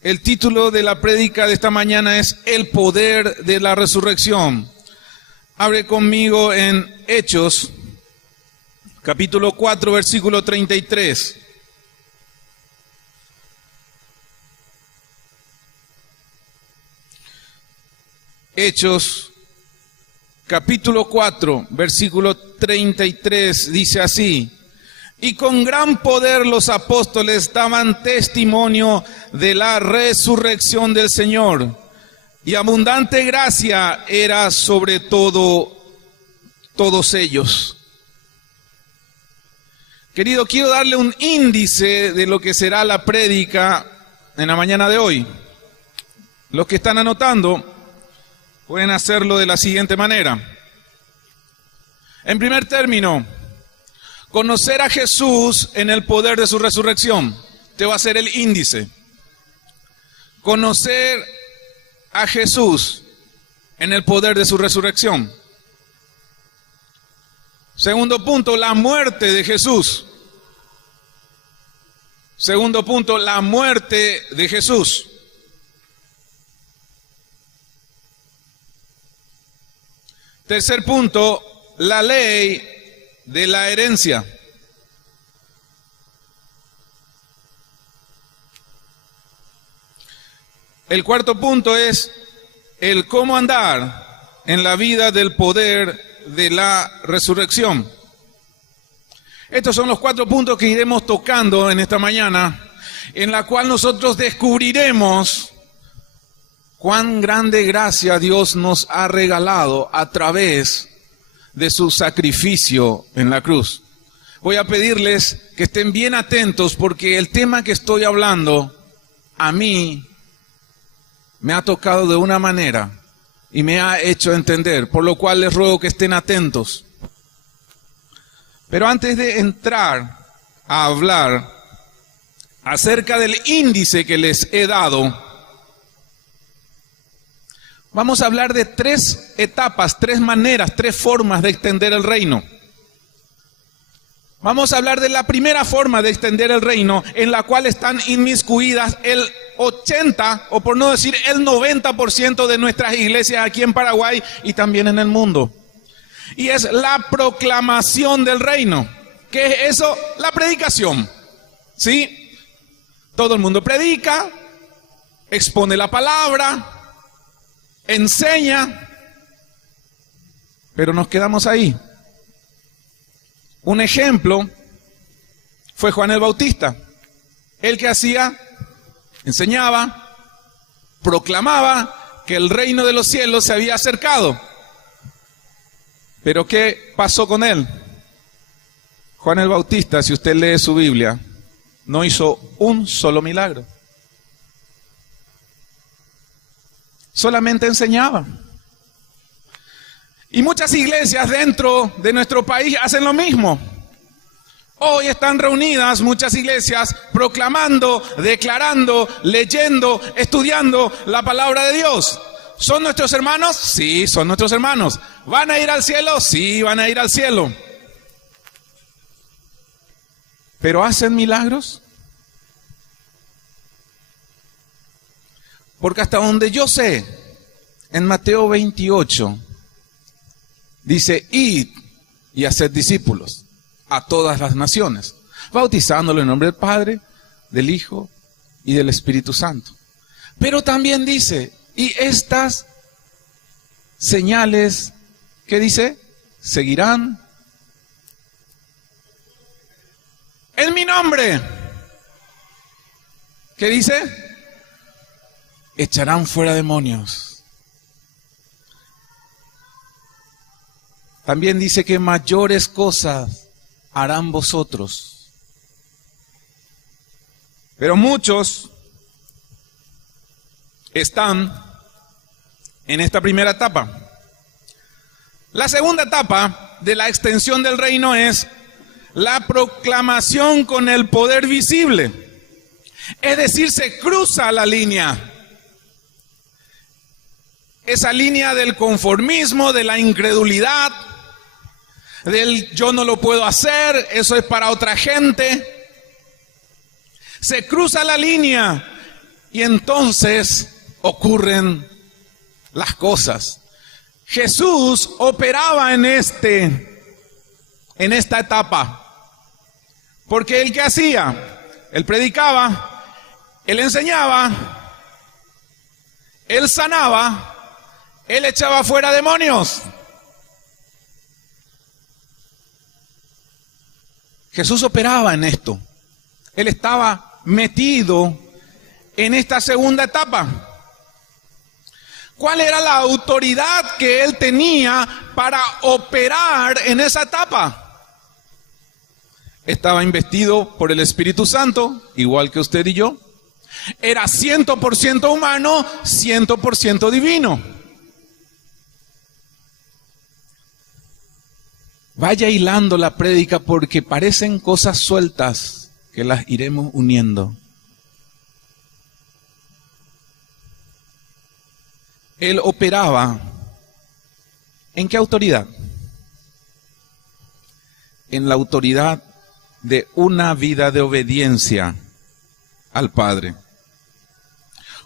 El título de la prédica de esta mañana es El poder de la resurrección. Abre conmigo en Hechos, capítulo 4, versículo 33. Hechos, capítulo 4, versículo 33, dice así: y con gran poder los apóstoles daban testimonio de la resurrección del Señor, y abundante gracia era sobre todos ellos. Querido, quiero darle un índice de lo que será la prédica en la mañana de hoy. Los que están anotando pueden hacerlo de la siguiente manera. En primer término, conocer a Jesús en el poder de su resurrección. Te va a ser el índice. Conocer a Jesús en el poder de su resurrección. Segundo punto, la muerte de Jesús. Segundo punto, la muerte de Jesús. Tercer punto, la ley de la herencia. El cuarto punto es el cómo andar en la vida del poder de la resurrección. Estos son los 4 puntos que iremos tocando en esta mañana, en la cual nosotros descubriremos cuán grande gracia Dios nos ha regalado a través de su sacrificio en la cruz. Voy a pedirles que estén bien atentos porque el tema que estoy hablando a mí me ha tocado de una manera y me ha hecho entender, por lo cual les ruego que estén atentos. Pero antes de entrar a hablar acerca del índice que les he dado, vamos a hablar de 3 etapas, 3 maneras, 3 formas de extender el reino. Vamos a hablar de la primera forma de extender el reino, en la cual están inmiscuidas el 80, o por no decir el 90% de nuestras iglesias aquí en Paraguay y también en el mundo. Y es la proclamación del reino. ¿Qué es eso? La predicación. ¿Sí? Todo el mundo predica, expone la palabra, enseña, pero nos quedamos ahí. Un ejemplo fue Juan el Bautista. Él que hacía, enseñaba, proclamaba que el reino de los cielos se había acercado. Pero ¿qué pasó con él? Juan el Bautista, si usted lee su Biblia, no hizo un solo milagro. Solamente enseñaba. Y muchas iglesias dentro de nuestro país hacen lo mismo. Hoy están reunidas muchas iglesias proclamando, declarando, leyendo, estudiando la palabra de Dios. ¿Son nuestros hermanos? Sí, son nuestros hermanos. ¿Van a ir al cielo? Sí, van a ir al cielo. ¿Pero hacen milagros? Porque hasta donde yo sé, en Mateo 28, dice, id y haced discípulos a todas las naciones, bautizándolos en el nombre del Padre, del Hijo y del Espíritu Santo. Pero también dice, y estas señales, ¿qué dice? Seguirán en mi nombre. ¿Qué dice? Echarán fuera demonios. También dice que mayores cosas harán vosotros. Pero muchos están en esta primera etapa. La segunda etapa de la extensión del reino es la proclamación con el poder visible. Es decir, se cruza la línea. Esa línea del conformismo, de la incredulidad, del yo no lo puedo hacer, eso es para otra gente. Se cruza la línea y entonces ocurren las cosas. Jesús operaba en esta etapa. Porque ¿él qué hacía? Él predicaba, él enseñaba, él sanaba, él echaba fuera demonios. Jesús operaba en esto. Él estaba metido en esta segunda etapa. ¿Cuál era la autoridad que él tenía para operar en esa etapa? Estaba investido por el Espíritu Santo, igual que usted y yo. Era 100% humano, 100% divino. Vaya hilando la prédica porque parecen cosas sueltas que las iremos uniendo. Él operaba, ¿en qué autoridad? En la autoridad de una vida de obediencia al Padre.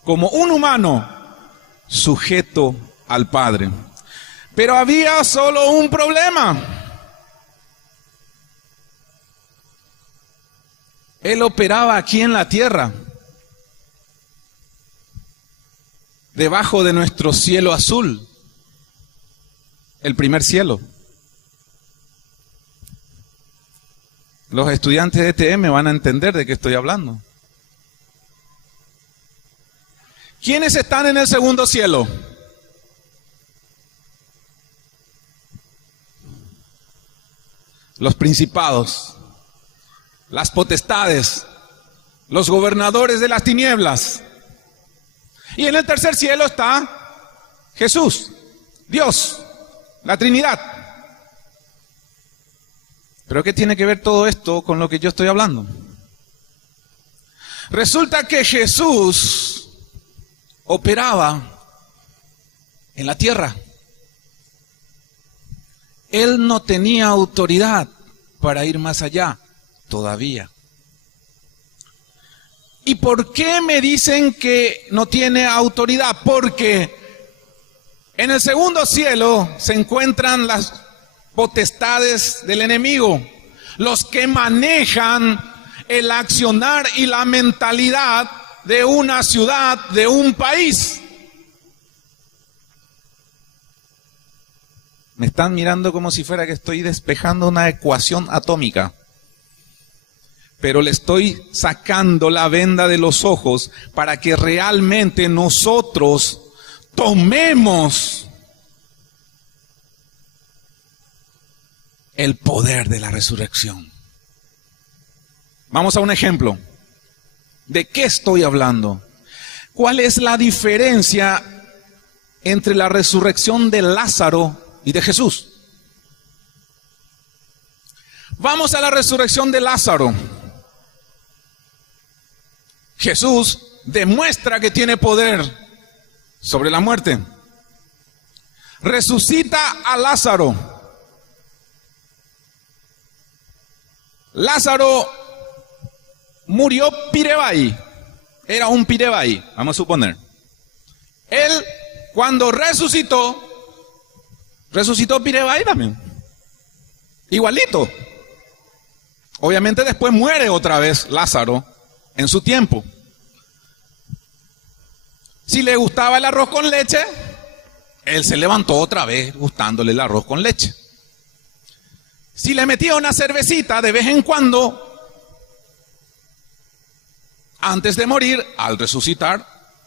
Como un humano sujeto al Padre. Pero había solo un problema. Él operaba aquí en la tierra, debajo de nuestro cielo azul, el primer cielo. Los estudiantes de ETM van a entender de qué estoy hablando. ¿Quiénes están en el segundo cielo? Los principados, las potestades, los gobernadores de las tinieblas. Y en el tercer cielo está Jesús, Dios, la Trinidad. ¿Pero qué tiene que ver todo esto con lo que yo estoy hablando? Resulta que Jesús operaba en la tierra. Él no tenía autoridad para ir más allá todavía. ¿Y por qué me dicen que no tiene autoridad? Porque en el segundo cielo se encuentran las potestades del enemigo, los que manejan el accionar y la mentalidad de una ciudad, de un país. Me están mirando como si fuera que estoy despejando una ecuación atómica. Pero le estoy sacando la venda de los ojos para que realmente nosotros tomemos el poder de la resurrección. Vamos a un ejemplo. ¿De qué estoy hablando? ¿Cuál es la diferencia entre la resurrección de Lázaro y de Jesús? Vamos a la resurrección de Lázaro. Jesús demuestra que tiene poder sobre la muerte. Resucita a Lázaro. Lázaro murió pirebai. Era un pirebai, vamos a suponer. Él, cuando resucitó pirebai también. Igualito. Obviamente después muere otra vez Lázaro en su tiempo. Si le gustaba el arroz con leche, él se levantó otra vez gustándole el arroz con leche. Si le metía una cervecita de vez en cuando, antes de morir, al resucitar,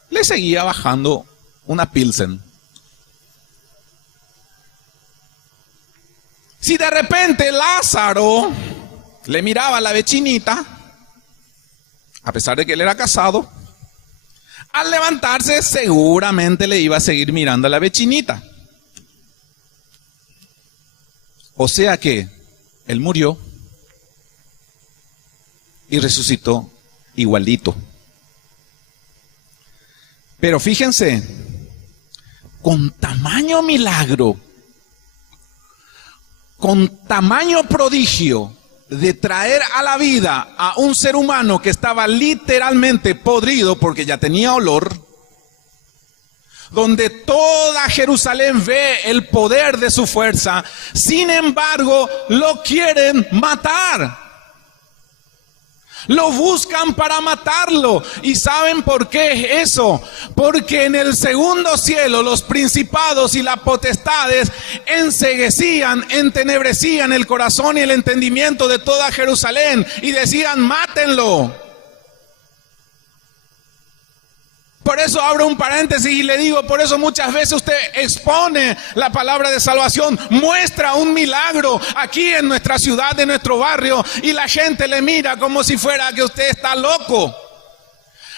le seguía bajando una pilsen. Si de repente Lázaro le miraba a la vecinita, a pesar de que él era casado, al levantarse seguramente le iba a seguir mirando a la vecinita. O sea que él murió y resucitó igualito. Pero fíjense, con tamaño milagro, con tamaño prodigio, de traer a la vida a un ser humano que estaba literalmente podrido porque ya tenía olor, donde toda Jerusalén ve el poder de su fuerza, sin embargo lo quieren matar. Lo buscan para matarlo. ¿Y saben por qué es eso? Porque en el segundo cielo los principados y las potestades enceguecían, entenebrecían el corazón y el entendimiento de toda Jerusalén y decían: mátenlo. Por eso abro un paréntesis y le digo, por eso muchas veces usted expone la palabra de salvación, muestra un milagro aquí en nuestra ciudad, en nuestro barrio, y la gente le mira como si fuera que usted está loco.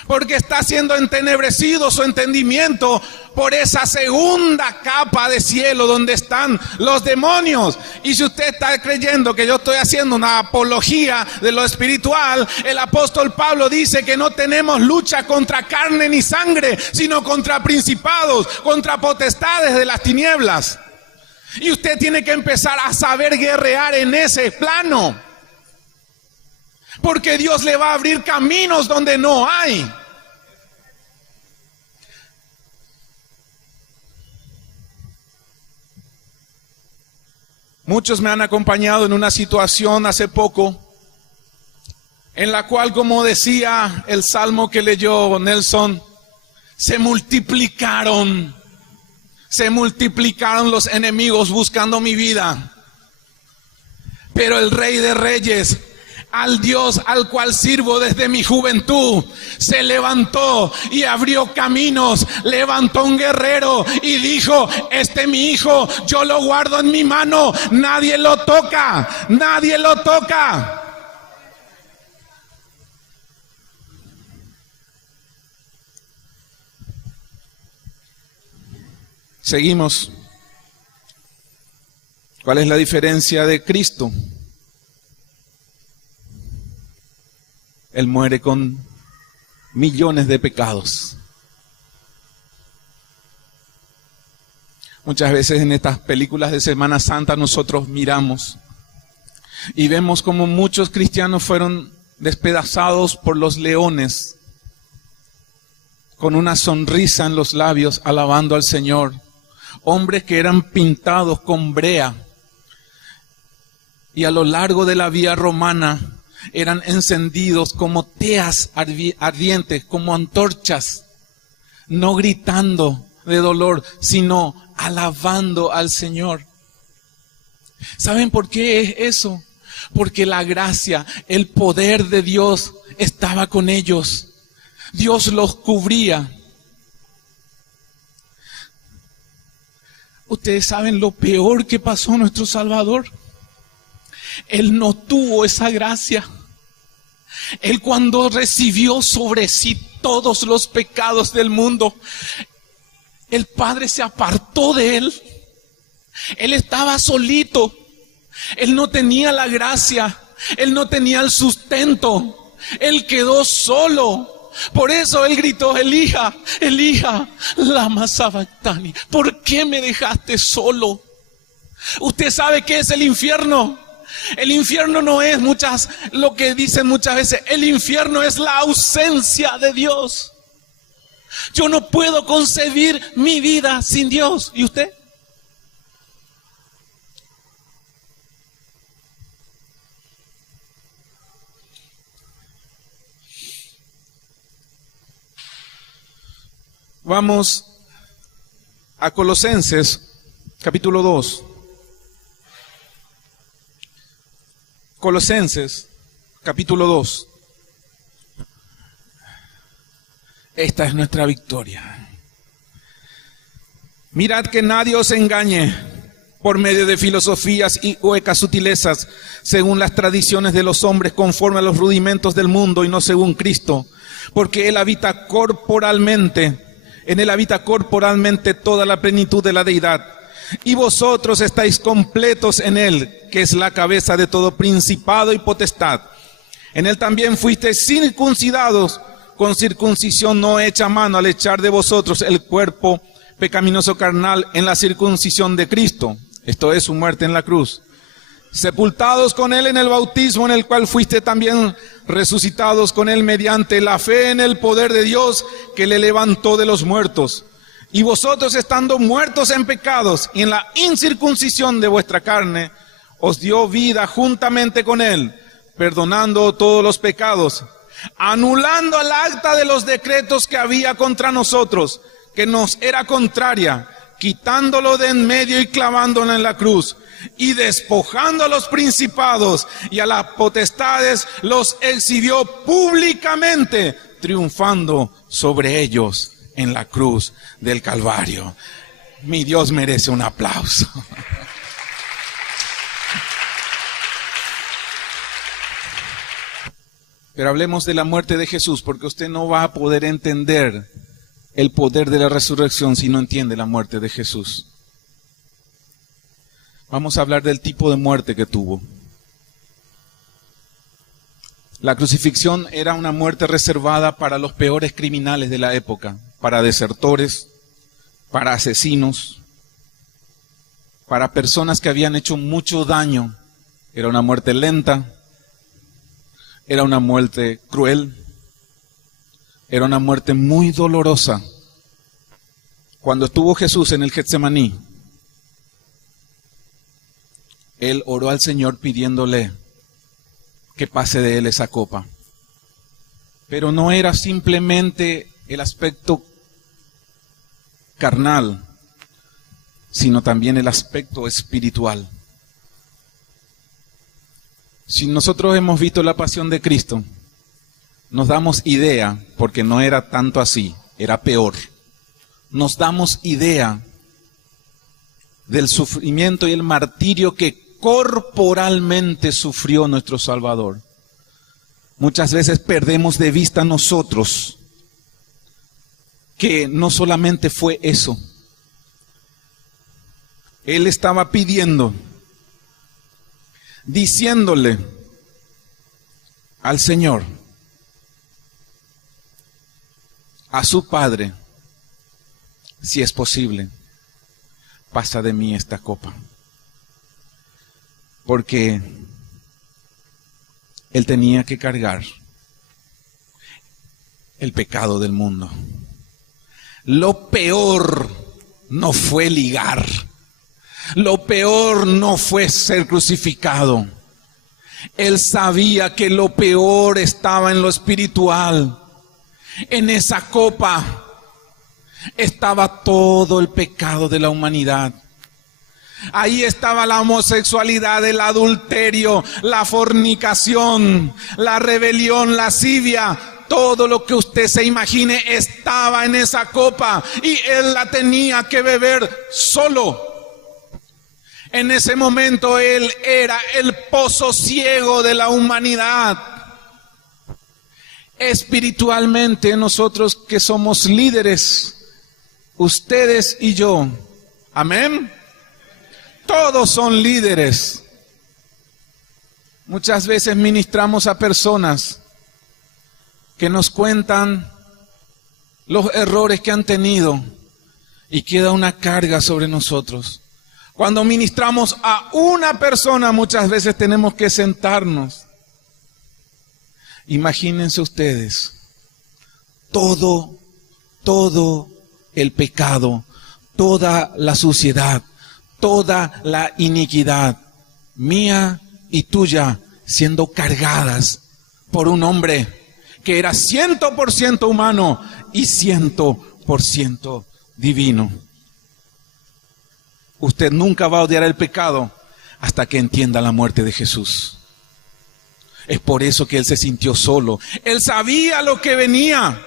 Porque está siendo entenebrecido su entendimiento por esa segunda capa de cielo donde están los demonios. Y si usted está creyendo que yo estoy haciendo una apología de lo espiritual, el apóstol Pablo dice que no tenemos lucha contra carne ni sangre, sino contra principados, contra potestades de las tinieblas. Y usted tiene que empezar a saber guerrear en ese plano. Porque Dios le va a abrir caminos donde no hay. Muchos me han acompañado en una situación hace poco, en la cual, como decía el salmo que leyó Nelson, se multiplicaron los enemigos buscando mi vida. Pero el Rey de Reyes, al Dios al cual sirvo desde mi juventud, se levantó y abrió caminos, levantó un guerrero y dijo: este es mi hijo, yo lo guardo en mi mano, nadie lo toca, nadie lo toca. Seguimos. ¿Cuál es la diferencia de Cristo? Él muere con millones de pecados. Muchas veces en estas películas de Semana Santa nosotros miramos y vemos como muchos cristianos fueron despedazados por los leones, con una sonrisa en los labios, alabando al Señor. Hombres que eran pintados con brea y a lo largo de la vía romana eran encendidos como teas ardientes, como antorchas, no gritando de dolor, sino alabando al Señor. ¿Saben por qué es eso? Porque la gracia, el poder de Dios estaba con ellos. Dios los cubría. Ustedes saben lo peor que pasó a nuestro Salvador. Él no tuvo esa gracia. Él, cuando recibió sobre sí todos los pecados del mundo, el Padre se apartó de él. Él estaba solito. Él no tenía la gracia. Él no tenía el sustento. Él quedó solo. Por eso él gritó: Elija, Elija, lama sabactani. ¿Por qué me dejaste solo? ¿Usted sabe qué es el infierno? El infierno no es lo que dicen muchas veces. El infierno es la ausencia de Dios. Yo no puedo concebir mi vida sin Dios. ¿Y usted? Vamos a Colosenses, capítulo 2. Colosenses, capítulo 2. Esta es nuestra victoria. Mirad que nadie os engañe por medio de filosofías y huecas sutilezas, según las tradiciones de los hombres, conforme a los rudimentos del mundo y no según Cristo, porque Él habita corporalmente. En Él habita corporalmente toda la plenitud de la deidad. Y vosotros estáis completos en Él, que es la cabeza de todo principado y potestad. En Él también fuisteis circuncidados con circuncisión no hecha a mano, al echar de vosotros el cuerpo pecaminoso carnal en la circuncisión de Cristo. Esto es su muerte en la cruz. sepultados con Él en el bautismo, en el cual fuiste también resucitados con Él mediante la fe en el poder de Dios que le levantó de los muertos. Y vosotros, estando muertos en pecados y en la incircuncisión de vuestra carne, os dio vida juntamente con Él, perdonando todos los pecados, anulando el acta de los decretos que había contra nosotros, que nos era contraria, quitándolo de en medio y clavándolo en la cruz, y despojando a los principados y a las potestades, los exhibió públicamente, triunfando sobre ellos en la cruz del Calvario. Mi Dios merece un aplauso. Pero hablemos de la muerte de Jesús, porque usted no va a poder entender el poder de la resurrección si no entiende la muerte de Jesús. Vamos a hablar del tipo de muerte que tuvo. La crucifixión era una muerte reservada para los peores criminales de la época, para desertores, para asesinos, para personas que habían hecho mucho daño. Era una muerte lenta, era una muerte cruel, era una muerte muy dolorosa. Cuando estuvo Jesús en el Getsemaní, Él oró al Señor pidiéndole que pase de Él esa copa. Pero no era simplemente el aspecto carnal, sino también el aspecto espiritual. Si nosotros hemos visto la pasión de Cristo, nos damos idea, porque no era tanto así, era peor. Nos damos idea del sufrimiento y el martirio que corporalmente sufrió nuestro Salvador. Muchas veces perdemos de vista nosotros que no solamente fue eso. Él estaba pidiendo, diciéndole al Señor, a su Padre, si es posible, pasa de mí esta copa. Porque Él tenía que cargar el pecado del mundo. Lo peor no fue ligar. Lo peor no fue ser crucificado. Él sabía que lo peor estaba en lo espiritual. En esa copa estaba todo el pecado de la humanidad. Ahí estaba la homosexualidad, el adulterio, la fornicación, la rebelión, la lascivia. Todo lo que usted se imagine estaba en esa copa y Él la tenía que beber solo. En ese momento Él era el pozo ciego de la humanidad. Espiritualmente, nosotros que somos líderes, ustedes y yo, amén. Todos son líderes. Muchas veces ministramos a personas que nos cuentan los errores que han tenido y queda una carga sobre nosotros. Cuando ministramos a una persona, muchas veces tenemos que sentarnos. Imagínense ustedes, todo el pecado, toda la suciedad, toda la iniquidad mía y tuya siendo cargadas por un hombre que era 100% humano y 100% divino. Usted nunca va a odiar el pecado hasta que entienda la muerte de Jesús. Es por eso que Él se sintió solo. Él sabía lo que venía.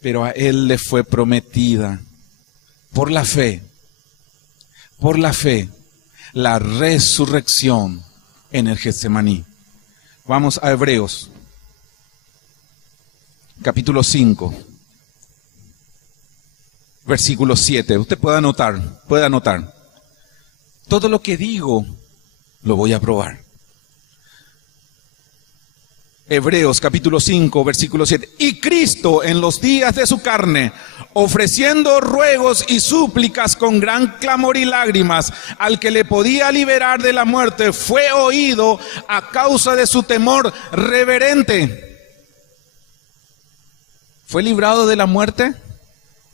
Pero a Él le fue prometida por la fe, la resurrección en el Getsemaní. Vamos a Hebreos, capítulo 5, versículo 7. Usted puede anotar. Todo lo que digo, lo voy a probar. Hebreos capítulo 5, versículo 7. Y Cristo en los días de su carne, ofreciendo ruegos y súplicas con gran clamor y lágrimas al que le podía liberar de la muerte, fue oído a causa de su temor reverente. ¿Fue librado de la muerte?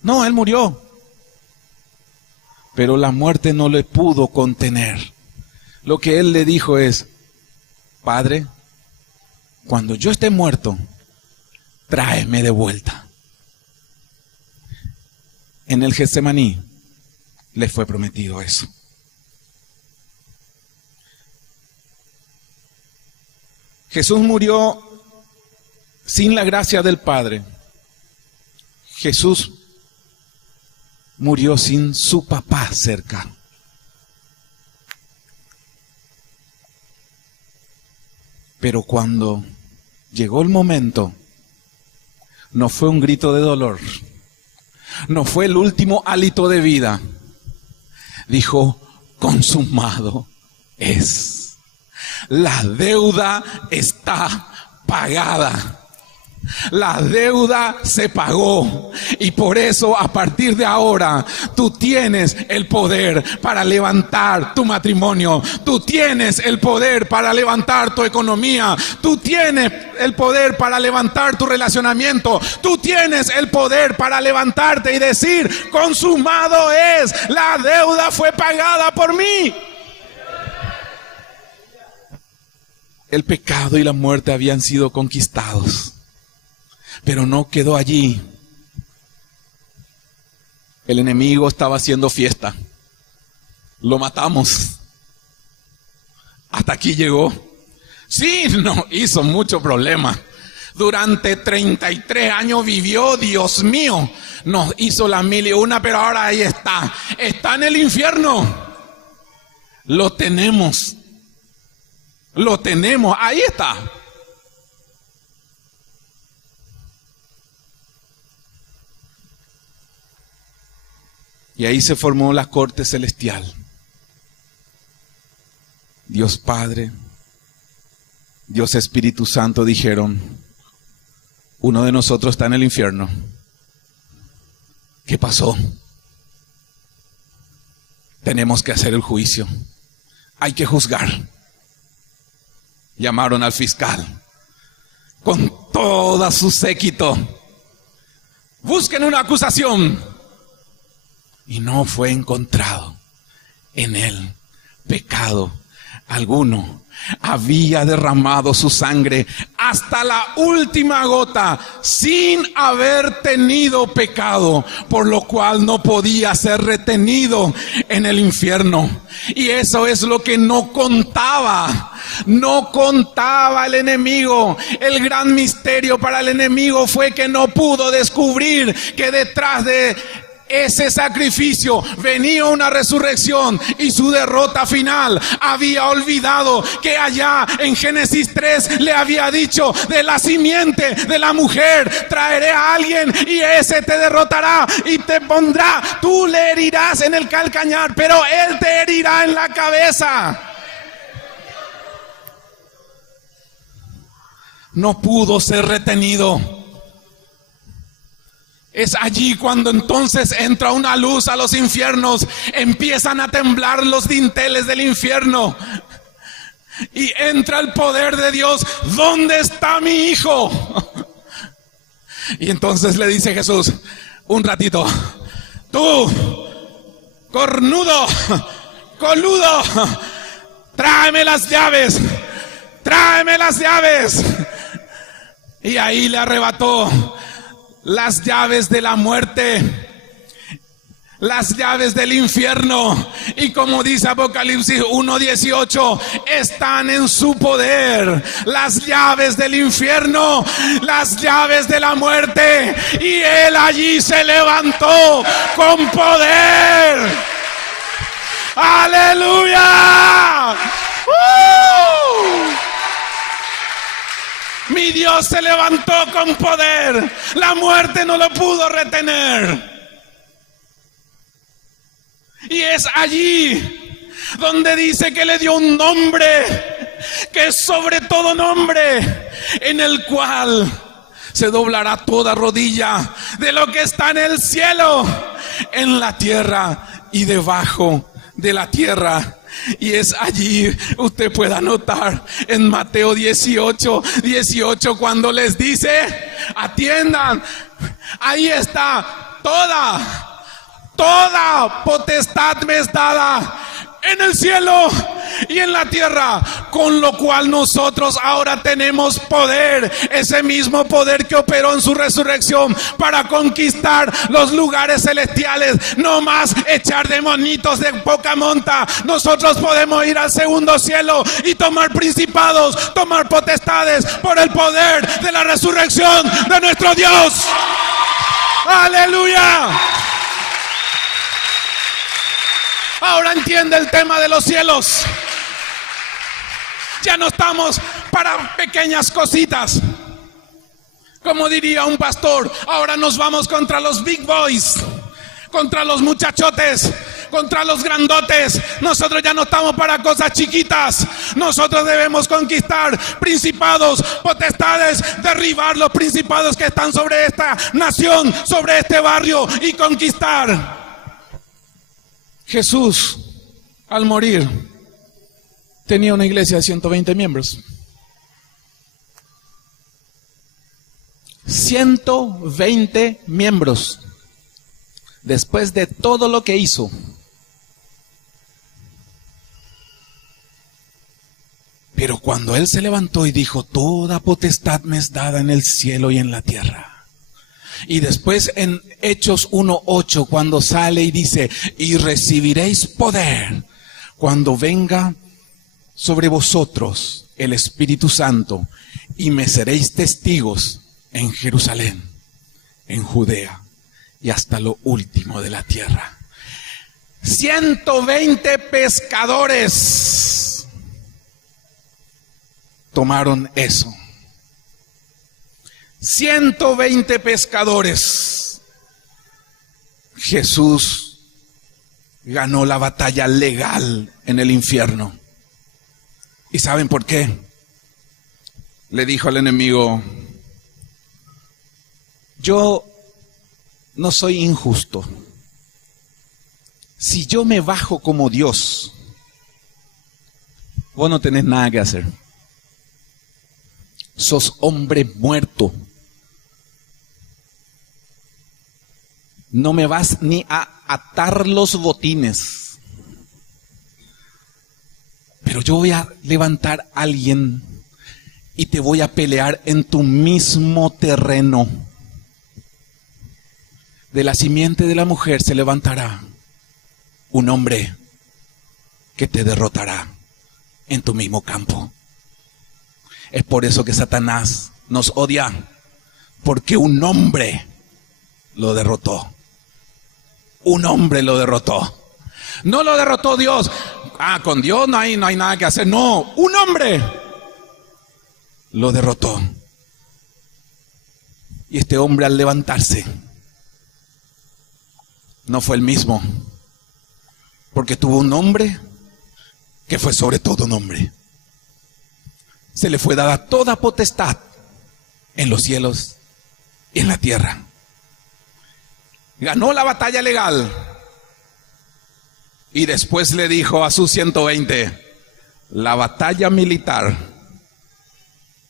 No, él murió. Pero la muerte no le pudo contener. Lo que él le dijo es: Padre, cuando yo esté muerto, tráeme de vuelta. En el Getsemaní le fue prometido eso. Jesús murió sin la gracia del Padre. Jesús murió sin su papá cerca. Pero cuando llegó el momento, no fue un grito de dolor, no fue el último hálito de vida. Dijo: consumado es. La deuda está pagada. La deuda se pagó, y por eso a partir de ahora tú tienes el poder para levantar tu matrimonio, tú tienes el poder para levantar tu economía, tú tienes el poder para levantar tu relacionamiento, tú tienes el poder para levantarte y decir: consumado es, la deuda fue pagada por mí. El pecado y la muerte habían sido conquistados. Pero no quedó allí. El enemigo estaba haciendo fiesta. Lo matamos. Hasta aquí llegó. Sí, no hizo mucho problema. Durante 33 años vivió, Dios mío. Nos hizo las 1001, pero ahora ahí está. Está en el infierno. Lo tenemos. Lo tenemos. Ahí está. Y ahí se formó la corte celestial. Dios Padre, Dios Espíritu Santo dijeron: uno de nosotros está en el infierno. ¿Qué pasó? Tenemos que hacer el juicio. Hay que juzgar. Llamaron al fiscal con toda su séquito. Busquen una acusación. Y no fue encontrado en él pecado alguno. Había derramado su sangre hasta la última gota sin haber tenido pecado, por lo cual no podía ser retenido en el infierno. Y eso es lo que no contaba. No contaba el enemigo. El gran misterio para el enemigo fue que no pudo descubrir que detrás de ese sacrificio venía una resurrección y su derrota final. Había olvidado que allá en Génesis 3 le había dicho: de la simiente de la mujer traeré a alguien y ese te derrotará y te pondrá, tú le herirás en el calcañar, pero él te herirá en la cabeza. No pudo ser retenido. Es allí cuando entonces entra una luz a los infiernos. Empiezan a temblar los dinteles del infierno. Y entra el poder de Dios. ¿Dónde está mi hijo? Y entonces le dice Jesús: un ratito, tú, cornudo, coludo, tráeme las llaves. Tráeme las llaves. Y ahí le arrebató las llaves de la muerte, las llaves del infierno. Y como dice Apocalipsis 1:18, están en su poder las llaves del infierno, las llaves de la muerte. Y él allí se levantó con poder. ¡Aleluya! Mi Dios se levantó con poder. La muerte no lo pudo retener. Y es allí donde dice que le dio un nombre que es sobre todo nombre, en el cual se doblará toda rodilla de lo que está en el cielo, en la tierra y debajo de la tierra. Y es allí, usted puede anotar en Mateo 18, cuando les dice, atiendan, ahí está, toda potestad me es dada en el cielo y en la tierra, con lo cual nosotros ahora tenemos poder, ese mismo poder que operó en su resurrección para conquistar los lugares celestiales, no más echar demonitos de poca monta. Nosotros podemos ir al segundo cielo y tomar principados, tomar potestades por el poder de la resurrección de nuestro Dios. ¡Aleluya! Ahora entiende el tema de los cielos. Ya no estamos para pequeñas cositas. Como diría un pastor, ahora nos vamos contra los big boys, contra los muchachotes, contra los grandotes. Nosotros ya no estamos para cosas chiquitas. Nosotros debemos conquistar principados, potestades, derribar los principados que están sobre esta nación, sobre este barrio, y conquistar. Jesús, al morir, tenía una iglesia de 120 miembros. 120 miembros. Después de todo lo que hizo. Pero cuando Él se levantó y dijo, toda potestad me es dada en el cielo y en la tierra. Y después en Hechos 1:8, cuando sale y dice, y recibiréis poder cuando venga sobre vosotros el Espíritu Santo, y me seréis testigos en Jerusalén, en Judea y hasta lo último de la tierra. 120 pescadores tomaron eso. 120 pescadores. Jesús ganó la batalla legal en el infierno. ¿Y saben por qué? Le dijo al enemigo, yo no soy injusto. Si yo me bajo como Dios, vos no tenés nada que hacer. Sos hombre muerto. No me vas ni a atar los botines. Pero yo voy a levantar a alguien y te voy a pelear en tu mismo terreno. De la simiente de la mujer se levantará un hombre que te derrotará en tu mismo campo. Es por eso que Satanás nos odia, porque un hombre lo derrotó. Un hombre lo derrotó. No lo derrotó Dios. Con Dios no hay nada que hacer. No, un hombre lo derrotó. Y este hombre, al levantarse, no fue el mismo, porque tuvo un nombre que fue sobre todo nombre. Se le fue dada toda potestad en los cielos y en la tierra. Ganó la batalla legal. Y después le dijo a sus 120, la batalla militar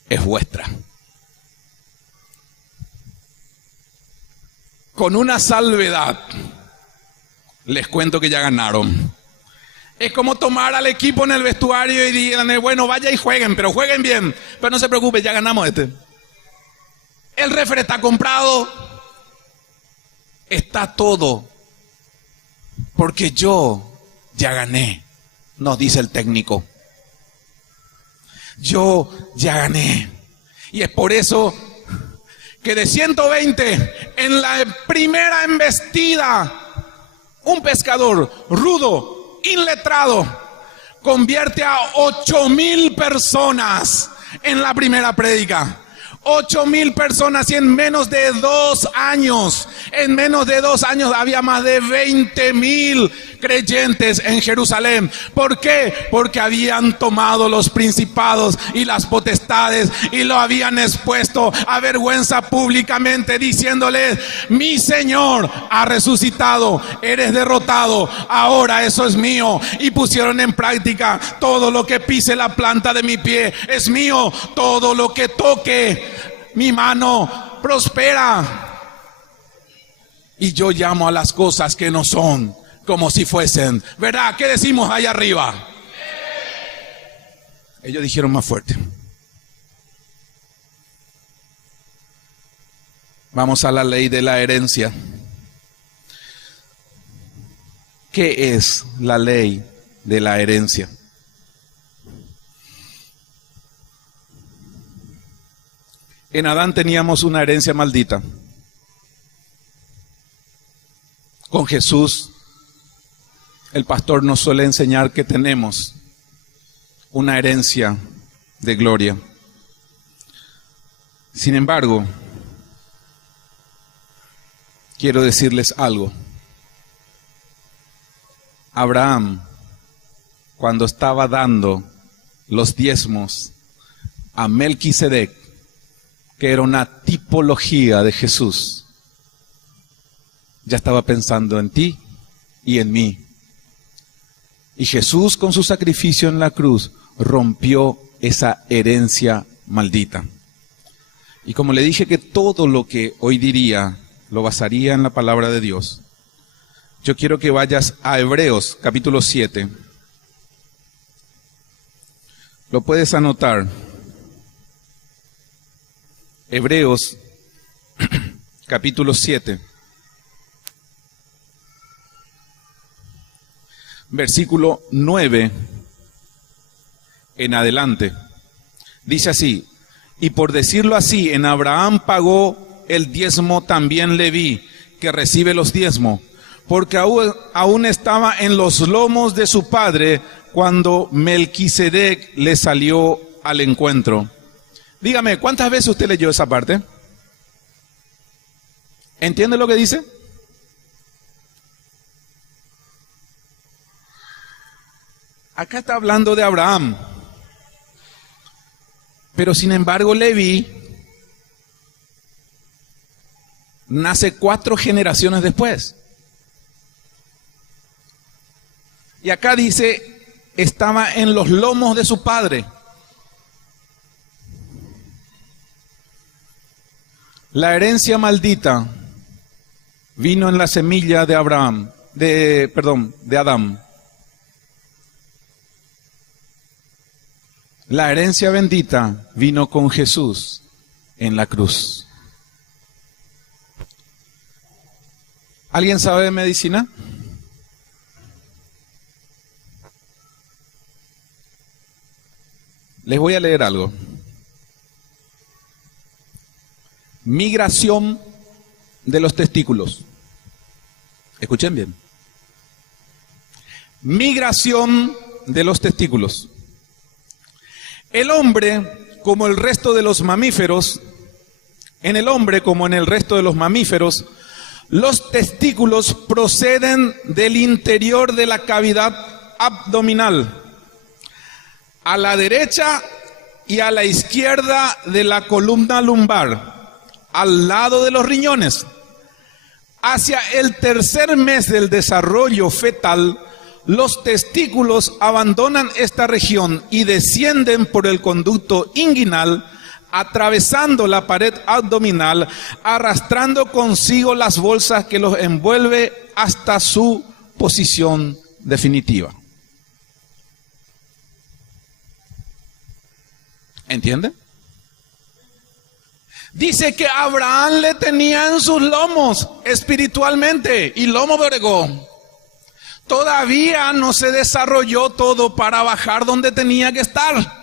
es vuestra. Con una salvedad, les cuento que ya ganaron. Es como tomar al equipo en el vestuario y digan, bueno, vaya y jueguen, pero jueguen bien. Pero no se preocupen, ya ganamos este. El refere está comprado. Está todo. Porque yo ya gané, nos dice el técnico. Yo ya gané. Y es por eso que de 120, en la primera embestida, un pescador rudo, iletrado, convierte a 8,000 personas en la primera prédica. 8,000 personas y en menos de 2 años, había más de 20,000 creyentes en Jerusalén. ¿Por qué? Porque habían tomado los principados y las potestades y lo habían expuesto a vergüenza públicamente, diciéndoles: mi Señor ha resucitado, eres derrotado, ahora eso es mío. Y pusieron en práctica: todo lo que pise la planta de mi pie es mío, todo lo que toque mi mano prospera. Y yo llamo a las cosas que no son como si fuesen. ¿Verdad? ¿Qué decimos ahí arriba? Ellos dijeron más fuerte. Vamos a la ley de la herencia. ¿Qué es la ley de la herencia? En Adán teníamos una herencia maldita. Con Jesús, el pastor nos suele enseñar que tenemos una herencia de gloria. Sin embargo, quiero decirles algo. Abraham, cuando estaba dando los diezmos a Melquisedec, que era una tipología de Jesús, ya estaba pensando en ti y en mí. Y Jesús, con su sacrificio en la cruz, rompió esa herencia maldita. Y como le dije que todo lo que hoy diría lo basaría en la palabra de Dios, yo quiero que vayas a Hebreos capítulo 7. Lo puedes anotar. Hebreos capítulo 7. Versículo 9 en adelante. Dice así: y por decirlo así, en Abraham pagó el diezmo también Leví, que recibe los diezmos, porque aún estaba en los lomos de su padre cuando Melquisedec le salió al encuentro. Dígame, ¿cuántas veces usted leyó esa parte? ¿Entiende lo que dice? Acá está hablando de Abraham. Pero sin embargo, Leví nace 4 generaciones después. Y acá dice, estaba en los lomos de su padre. La herencia maldita vino en la semilla de de Adán. La herencia bendita vino con Jesús en la cruz. ¿Alguien sabe de medicina? Les voy a leer algo. Migración de los testículos. Escuchen bien. Migración de los testículos. El hombre, como el resto de los mamíferos, en el hombre como en el resto de los mamíferos, los testículos proceden del interior de la cavidad abdominal, a la derecha y a la izquierda de la columna lumbar, al lado de los riñones. Hacia el tercer mes del desarrollo fetal, los testículos abandonan esta región y descienden por el conducto inguinal, atravesando la pared abdominal, arrastrando consigo las bolsas que los envuelve hasta su posición definitiva. ¿Entienden? Dice que Abraham le tenía en sus lomos espiritualmente, y lomo bregó. Todavía no se desarrolló todo para bajar donde tenía que estar.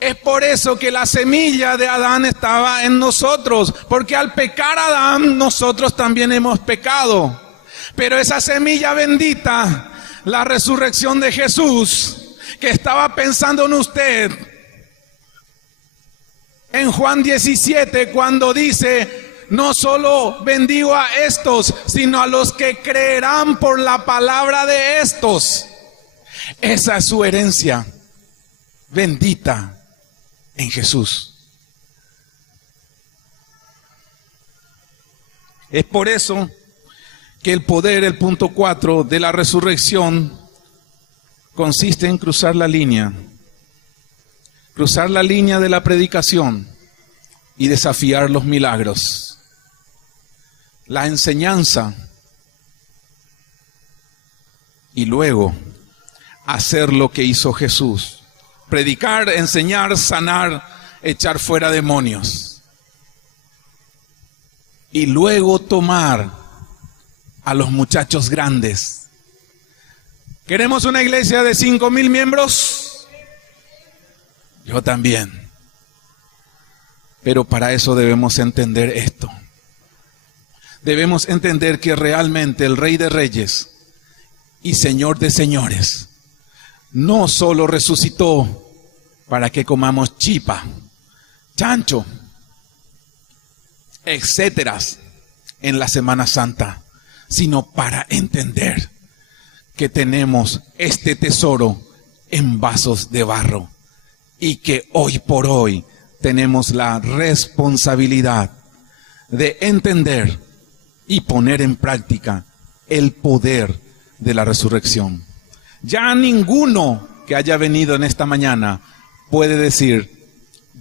Es por eso que la semilla de Adán estaba en nosotros, porque al pecar Adán, nosotros también hemos pecado. Pero esa semilla bendita, la resurrección de Jesús, que estaba pensando en usted, en Juan 17 cuando dice: no solo bendigo a estos, sino a los que creerán por la palabra de estos. Esa es su herencia bendita en Jesús. Es por eso que el poder, el punto 4 de la resurrección, consiste en cruzar la línea de la predicación y desafiar los milagros. La enseñanza y luego hacer lo que hizo Jesús: predicar, enseñar, sanar, echar fuera demonios. Y luego tomar a los muchachos grandes. ¿Queremos una iglesia de 5,000 miembros? Yo también. Pero para eso debemos entender esto. Debemos entender que realmente el Rey de Reyes y Señor de Señores no solo resucitó para que comamos chipa, chancho, etcétera, en la Semana Santa, sino para entender que tenemos este tesoro en vasos de barro y que hoy por hoy tenemos la responsabilidad de entender y poner en práctica el poder de la resurrección. Ya ninguno que haya venido en esta mañana puede decir: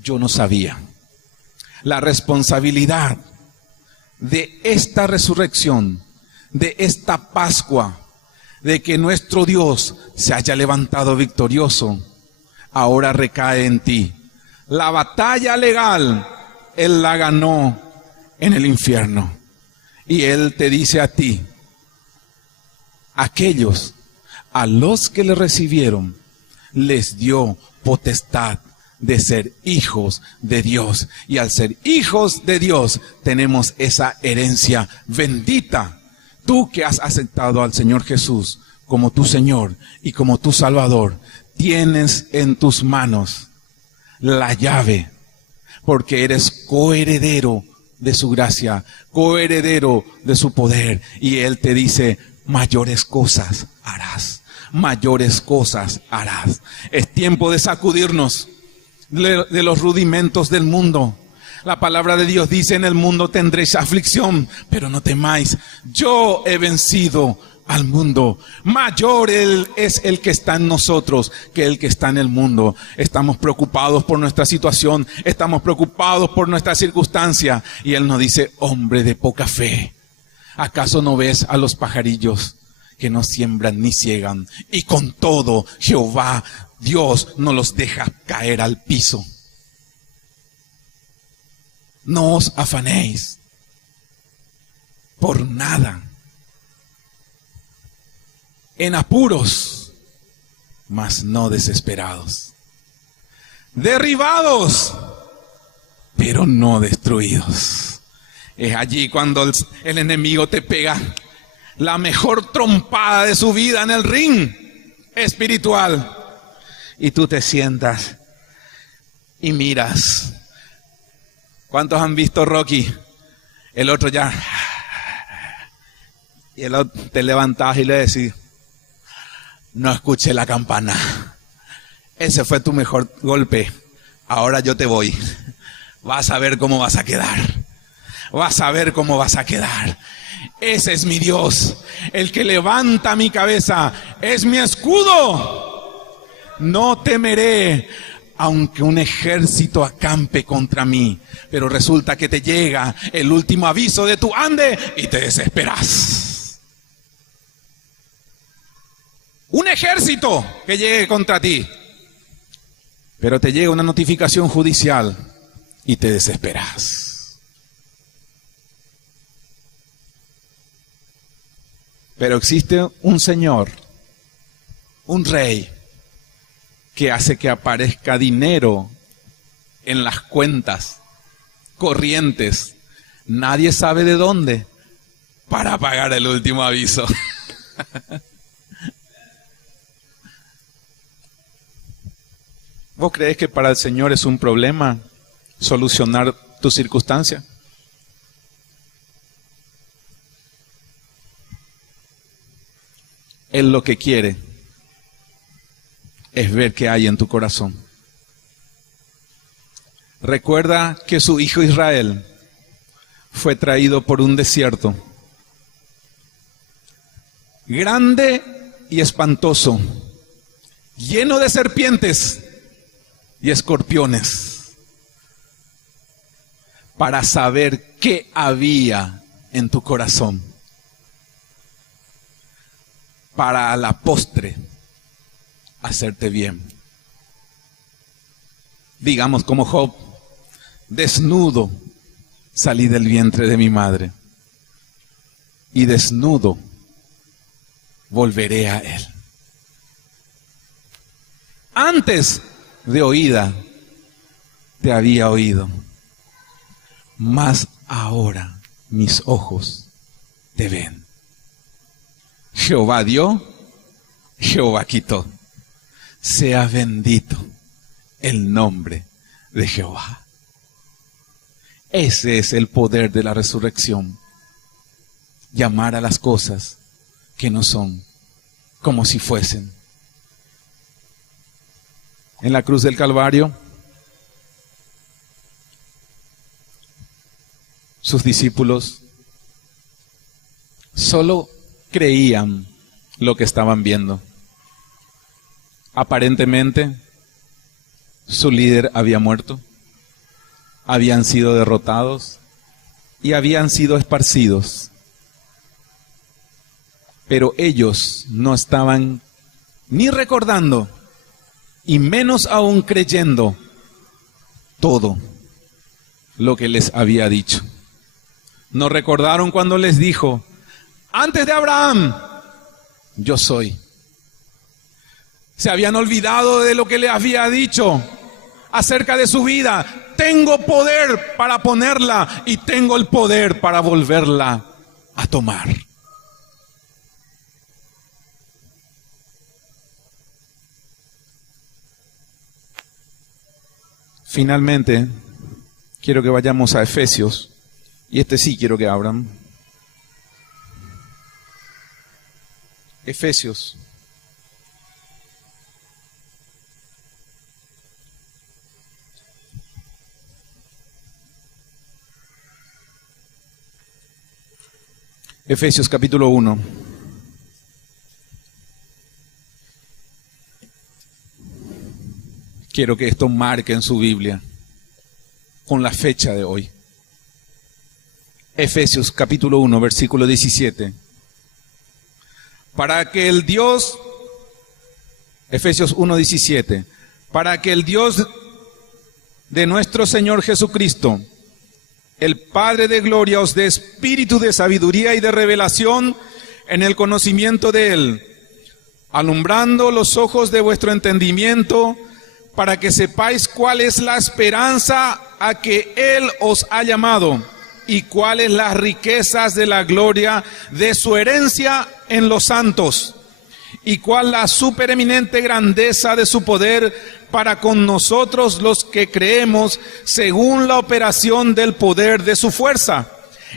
yo no sabía. La responsabilidad de esta resurrección, de esta Pascua, de que nuestro Dios se haya levantado victorioso, ahora recae en ti. La batalla legal, Él la ganó en el infierno. Y Él te dice a ti: aquellos a los que le recibieron, les dio potestad de ser hijos de Dios. Y al ser hijos de Dios, tenemos esa herencia bendita. Tú que has aceptado al Señor Jesús como tu Señor y como tu Salvador, tienes en tus manos la llave, porque eres coheredero de su gracia, coheredero de su poder. Y Él te dice: mayores cosas harás, mayores cosas harás. Es tiempo de sacudirnos de los rudimentos del mundo. La palabra de Dios dice: en el mundo tendréis aflicción, pero no temáis, yo he vencido al mundo. Mayor es el que está en nosotros que el que está en el mundo. Estamos preocupados por nuestra situación, estamos preocupados por nuestra circunstancia, y Él nos dice: hombre de poca fe, ¿acaso no ves a los pajarillos que no siembran ni ciegan? Y con todo, Jehová Dios no los deja caer al piso. No os afanéis por nada. En apuros, mas no desesperados. Derribados, pero no destruidos. Es allí cuando el enemigo te pega la mejor trompada de su vida en el ring espiritual. Y tú te sientas y miras. ¿Cuántos han visto Rocky? El otro ya. Y el otro te levantas y le decís: no escuché la campana. Ese fue tu mejor golpe. Ahora yo te voy. Vas a ver cómo vas a quedar. Vas a ver cómo vas a quedar. Ese es mi Dios, el que levanta mi cabeza. Es mi escudo. No temeré, aunque un ejército acampe contra mí. Pero resulta que te llega el último aviso de tu ande y te desesperas. Un ejército que llegue contra ti. Pero te llega una notificación judicial y te desesperas. Pero existe un Señor, un Rey, que hace que aparezca dinero en las cuentas corrientes, nadie sabe de dónde, para pagar el último aviso. ¿Vos creés que para el Señor es un problema solucionar tu circunstancia? Él lo que quiere es ver qué hay en tu corazón. Recuerda que su hijo Israel fue traído por un desierto grande y espantoso, lleno de serpientes y escorpiones, para saber qué había en tu corazón, para a la postre hacerte bien. Digamos como Job: desnudo salí del vientre de mi madre, y desnudo volveré a él. Antes de oída te había oído, mas ahora mis ojos te ven. Jehová dio, Jehová quitó. Sea bendito el nombre de Jehová. Ese es el poder de la resurrección. Llamar a las cosas que no son como si fuesen. En la cruz del Calvario, sus discípulos solo creían lo que estaban viendo. Aparentemente, su líder había muerto, habían sido derrotados y habían sido esparcidos. Pero ellos no estaban ni recordando, y menos aún creyendo todo lo que les había dicho. No recordaron cuando les dijo: antes de Abraham, yo soy. Se habían olvidado de lo que le había dicho acerca de su vida. Tengo poder para ponerla y tengo el poder para volverla a tomar. Finalmente, quiero que vayamos a Efesios, y sí quiero que abran. Efesios. Efesios capítulo 1. Quiero que esto marque en su Biblia con la fecha de hoy. Efesios capítulo 1, versículo 17. Para que el Dios, Efesios 1, 17, para que el Dios de nuestro Señor Jesucristo, el Padre de gloria, os dé espíritu de sabiduría y de revelación en el conocimiento de Él, alumbrando los ojos de vuestro entendimiento, para que sepáis cuál es la esperanza a que Él os ha llamado y cuáles las riquezas de la gloria de su herencia en los santos, y cuál la supereminente grandeza de su poder para con nosotros los que creemos, según la operación del poder de su fuerza,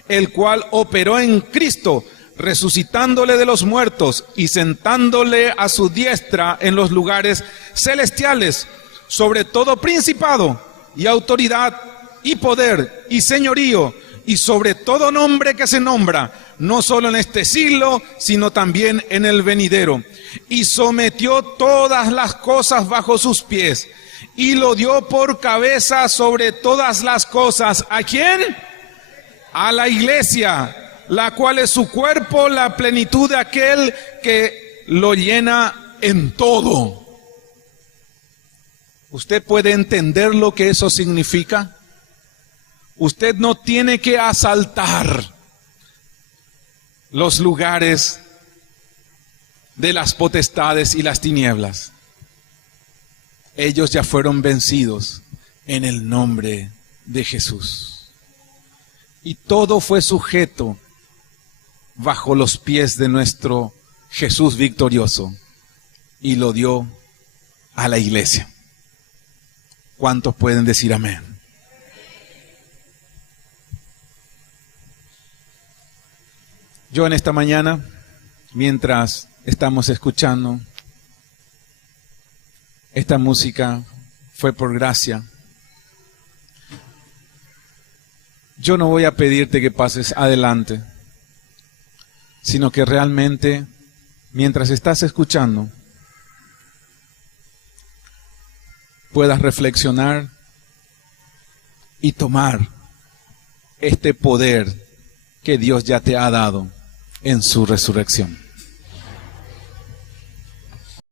el cual operó en Cristo, resucitándole de los muertos y sentándole a su diestra en los lugares celestiales, sobre todo principado y autoridad y poder y señorío, y sobre todo nombre que se nombra, no solo en este siglo, sino también en el venidero. Y sometió todas las cosas bajo sus pies, y lo dio por cabeza sobre todas las cosas. ¿A quién? A la iglesia, la cual es su cuerpo, la plenitud de aquel que lo llena en todo. ¿Usted puede entender lo que eso significa? Usted no tiene que asaltar los lugares de las potestades y las tinieblas. Ellos ya fueron vencidos en el nombre de Jesús. Y todo fue sujeto bajo los pies de nuestro Jesús victorioso, y lo dio a la iglesia. ¿Cuántos pueden decir amén? Yo en esta mañana, mientras estamos escuchando esta música, fue por gracia. Yo no voy a pedirte que pases adelante, sino que realmente, mientras estás escuchando, puedas reflexionar y tomar este poder que Dios ya te ha dado en su resurrección.